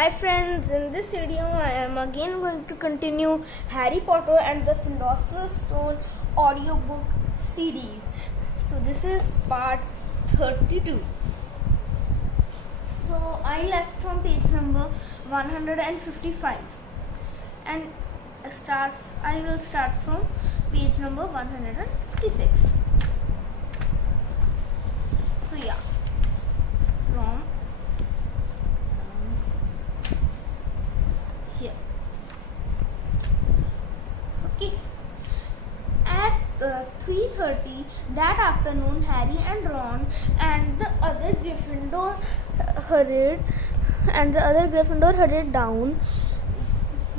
Hi friends, in this video I am again going to continue Harry Potter and the Philosopher's Stone audiobook series. So this is part 32. So I left from page number 155 and I will start from page number 156. So yeah, from here. Okay. At 3:30 that afternoon, Harry and Ron and the other Gryffindor hurried down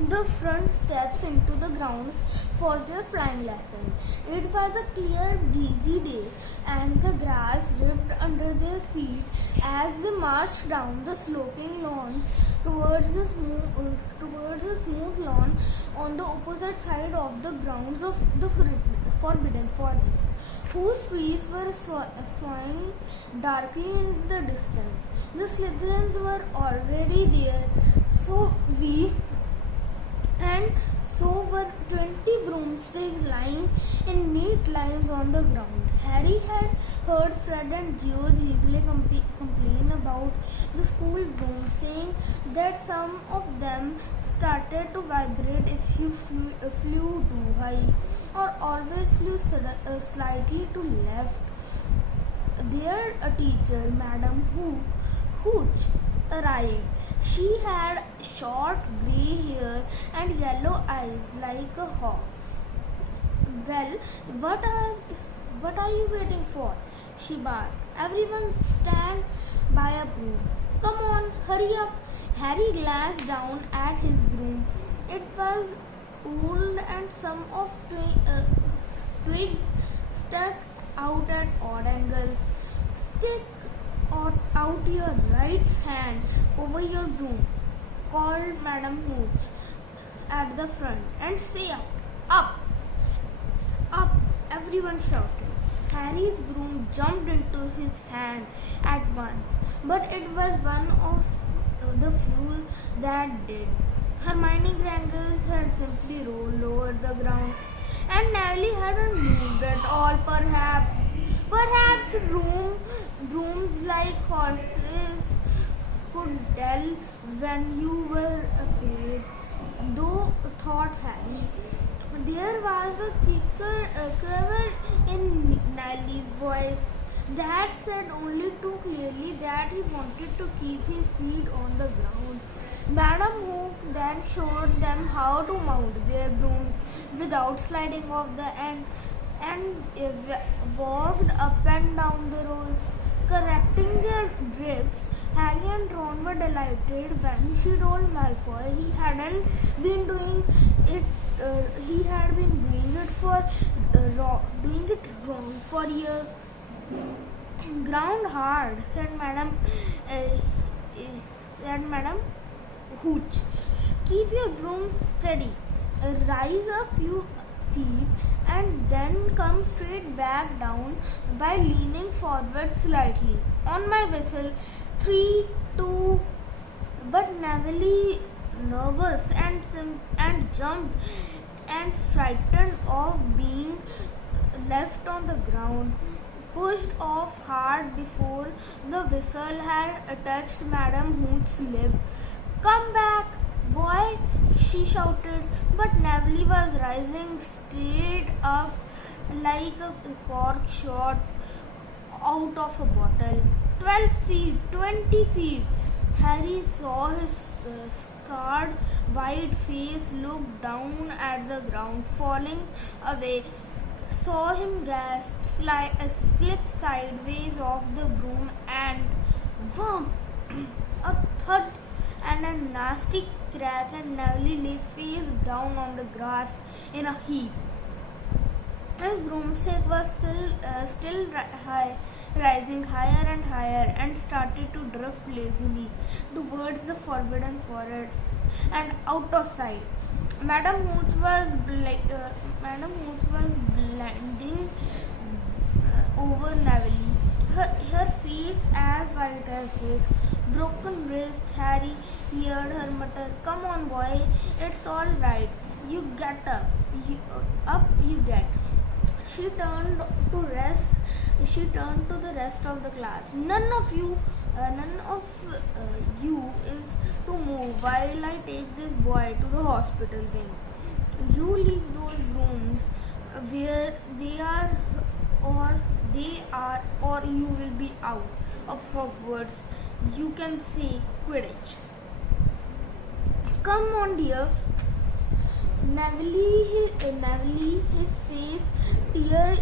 the front steps into the grounds for their flying lesson. It was a clear, breezy day, and the grass ripped under their feet as they marched down the sloping lawns towards the smooth lawn on the opposite side of the grounds of the Forbidden Forest, whose trees were swaying darkly in the distance. The Slytherins were already there, so were 20 broomsticks lying in neat lines on the ground. Harry had heard Fred and George easily complain about the school brooms, saying that some of them started to vibrate if you flew too high, or always flew slightly to left. Their teacher, Madame Hooch, arrived. She had short grey hair and yellow eyes like a hawk. Well, what are you waiting for? She barked. Everyone stand by a broom. Come on, hurry up. Harry glanced down at his broom. It was old and some of twigs stuck out at odd angles. Stick out your right hand over your broom, called Madame Hooch at the front, and say up, up, everyone shouted. Harry's broom jumped into his hand at once, but it was one of the few that did. Hermione Grangers had simply rolled over the ground, and Neville hadn't moved at all. Perhaps brooms like horses could tell when you were afraid, though, thought Harry. There was a quiver in Nelly's voice that said only too clearly that he wanted to keep his feet on the ground. Madame Hook then showed them how to mount their brooms without sliding off the end, and walked up and down the rows, correcting their drips. Harry and Ron were delighted when she told Malfoy he hadn't been doing it. He had been doing it wrong for years. Ground hard, said Madame Hooch. Keep your brooms steady. Rise a few feet and then come straight back down by leaning forward slightly. On my whistle, 3, 2. But Neville, nervous and jumped and frightened of being left on the ground, pushed off hard before the whistle had touched Madame Hooch's lip. Come back, boy, she shouted, but Neville was rising straight up like a cork shot out of a bottle. 12 feet, 20 feet. Harry saw his scarred white face look down at the ground, falling away. Saw him gasp, slip sideways off the broom, and wham! A thud and a nasty crack, and Neville lay face down on the grass in a heap. His broomstick was still rising higher and higher, and started to drift lazily towards the Forbidden Forest and out of sight. Madame Hooch was blending over Neville, her face as white as his. Broken wrist, Harry he heard her mutter, "Come on, boy, it's all right. You get up. You get." She turned to rest. She turned to the rest of the class. None of you is to move while I take this boy to the hospital wing. You leave those rooms where they are, or you will be out of Hogwarts. You can say Quidditch. Come on, dear. Neville, his face tear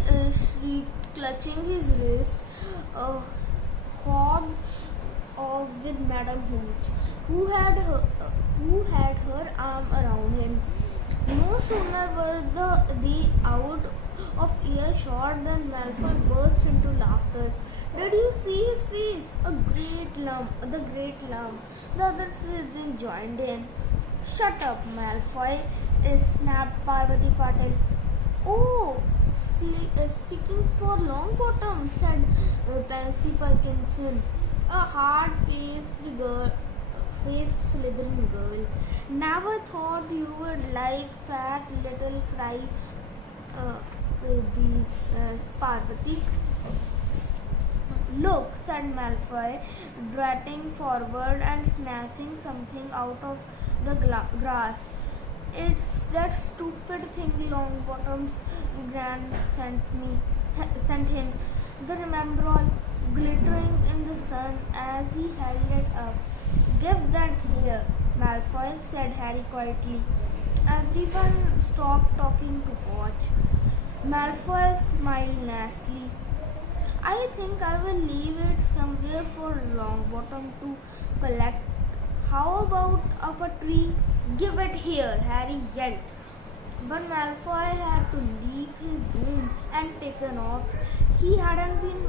clutching his wrist, hogged off with Madame Hooch, who had her arm around him. No sooner were they out of earshot than Malfoy burst into laughter. Did you see his face? The great lump. The other children joined in. Shut up, Malfoy, snapped Parvati Patil. Oh, sticking for Longbottom, said Pansy Parkinson, a hard-faced Slytherin girl. Never thought you would like fat little cry babies, Parvati. Look, said Malfoy, darting forward and snatching something out of the grass. It's that stupid thing Longbottom's grand sent him. The Remembrall, glittering in the sun as he held it up. Give that here, Malfoy, said Harry quietly. Everyone stopped talking to watch. Malfoy smiled nastily. I think I will leave it somewhere for Longbottom to collect. How about up a tree? Give it here, Harry yelled. But Malfoy had to leave his broom and taken off. He hadn't been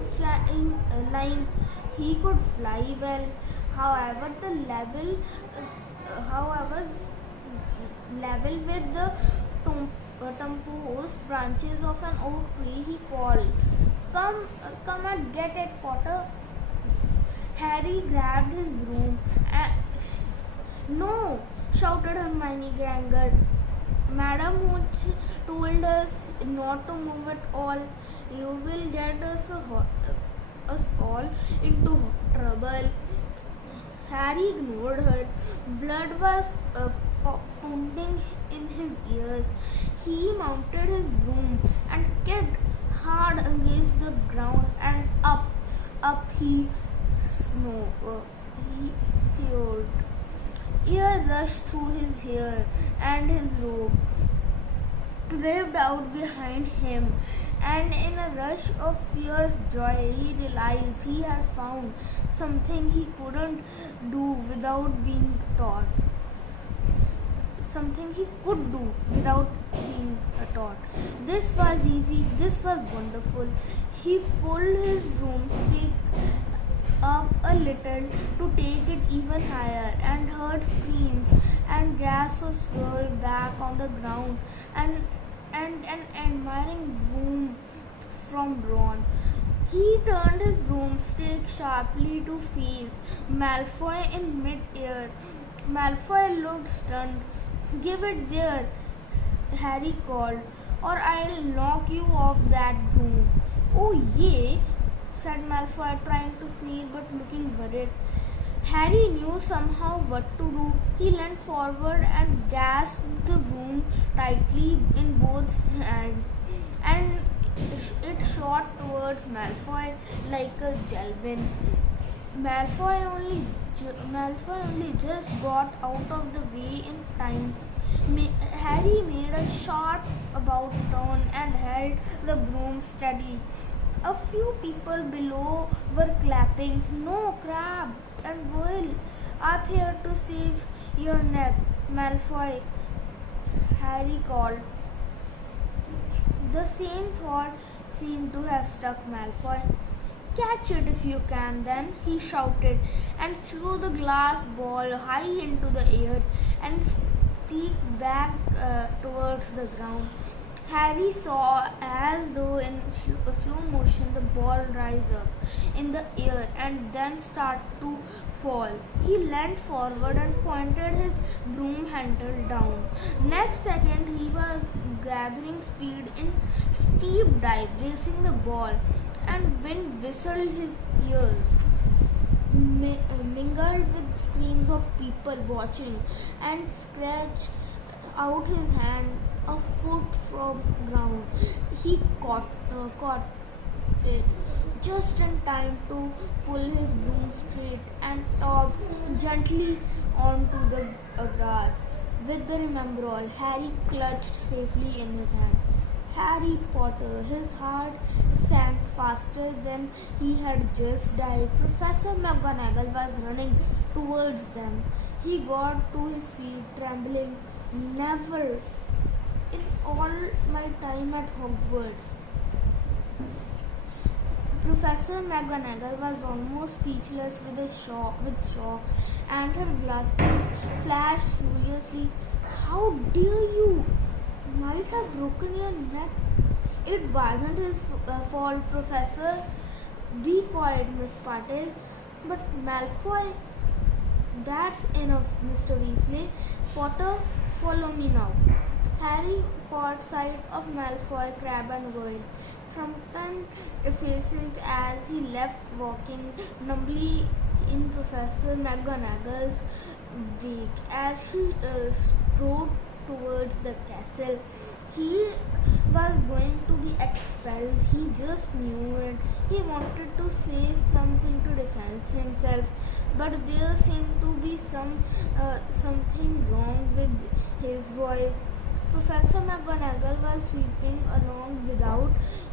lying. He could fly well. However, however, level with the tompous branches of an oak tree, he called, "Come and get it, Potter." Harry grabbed his broom and "No!" shouted Hermione Granger. "Madam Hooch told us not to move at all. You will get us all into trouble." Harry ignored her. Blood was pounding in his ears. He mounted his broom and kicked hard against the ground, and up he soared. Air rushed through his hair, and his robe waved out behind him, and in a rush of fierce joy he realized he had found something he couldn't do without being taught. Something he could do without being taught. This was easy, this was wonderful. He pulled his broomstick up a little to take it even higher, and heard screams and gasps of girl back on the ground, and an admiring boom from Ron. He turned his broomstick sharply to face Malfoy in mid-air. Malfoy looked stunned. "Give it there," Harry called, "or I'll knock you off that broom." "Oh, yeah," said Malfoy, trying to sneer but looking worried. Harry knew somehow what to do. He leaned forward and grasped the broom tightly in both hands, and it shot towards Malfoy like a javelin. Malfoy only just got out of the way in time. Harry made a sharp about turn and held the broom steadily. A few people below were clapping. "No, Crabbe and Goyle, up here to save your neck, Malfoy," Harry called. The same thought seemed to have struck Malfoy. "Catch it if you can, then," he shouted, and threw the glass ball high into the air and streaked back towards the ground. Harry saw as though in slow motion the ball rise up in the air and then start to fall. He leant forward and pointed his broom handle down. Next second he was gathering speed in steep dive, racing the ball, and wind whistled his ears, mingled with screams of people watching, and scratched out his hand a foot from ground. He caught it just in time to pull his broom straight and topped gently onto the grass. With the remember all, Harry clutched safely in his hand. Harry Potter, his heart sank faster than he had just died. Professor McGonagall was running towards them. He got to his feet, trembling. Never in all my time at Hogwarts. Professor McGonagall was almost speechless with shock, and her glasses flashed furiously. How dare you! Might have broken your neck. It wasn't his fault, Professor. Be quiet, Miss Patel. But Malfoy, that's enough, Mr. Weasley. Potter, follow me now. Harry caught sight of Malfoy, Crabbe and Goyle, thumping faces as he left, walking numbly in Professor McGonagall's wake. As she strode towards the castle, he was going to be expelled. He just knew it. He wanted to say something to defend himself, but there seemed to be something wrong with his voice. Professor McGonagall was sweeping along without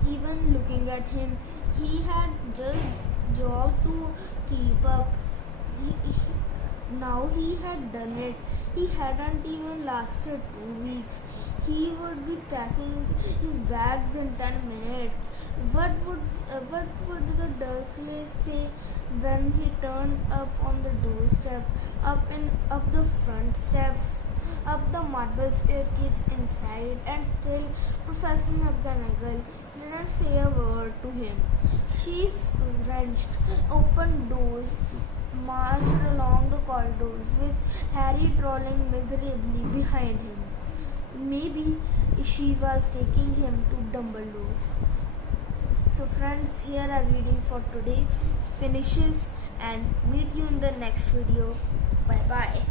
even looking at him. He had just jogged to keep up. Now he had done it. He hadn't even lasted 2 weeks. He would be packing his bags in 10 minutes. What would the Dursleys say when he turned up on the doorstep, up the front steps, up the marble staircase inside, and still Professor McGonagall didn't say a word to him. She wrenched open doors, marched along the corridors with Harry trailing miserably behind him. Maybe she was taking him to Dumbledore. So friends, here our reading for today finishes, and meet you in the next video. Bye bye.